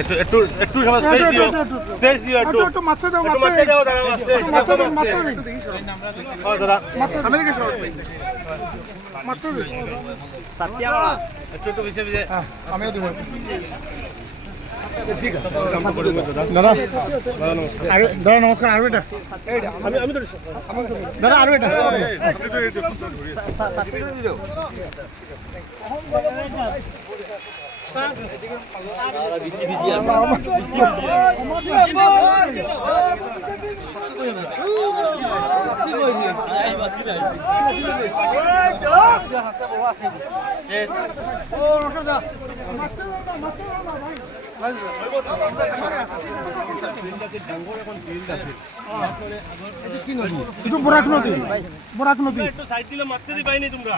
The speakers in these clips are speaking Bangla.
একটু একটু একটু সবাই স্পেস দিও। স্পেস দিও একটু। একটু মাথা দাও মাথা দাও। দাঁড়াও আস্তে মাথা দাও মাথা দাও। ও দাদা আমি দিকে সর। মাথা দাও। একটু একটু বেশি বেশি আমিও দেবো। দাদা দাদা নমস্কার আরও এটা। দাদা আরও এটা। একটু বরাক নদী বরাক নদী একটু সাইড দিলে মারতে দি পাইনি তোমরা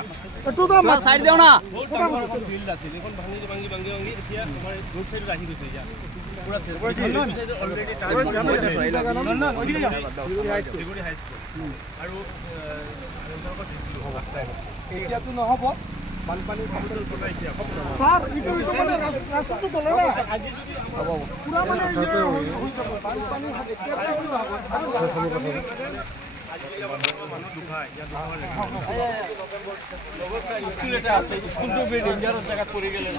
একটু দাও সাইড দিও না বহুত ডাঙৰ এখন ভাঙি ভাঙি ভাঙি ভাঙি এতিয়া আমাৰ ৰোড চাইডত আহি গৈছে এতিয়া পুৰা অলৰেডি আৰু এতিয়াতো নহ'ব স্যার ইটো ইটো মানে রাস্তাটো তলে না। পুরা হৈ যাব। বানপানী জেগাত পৰি গ'লে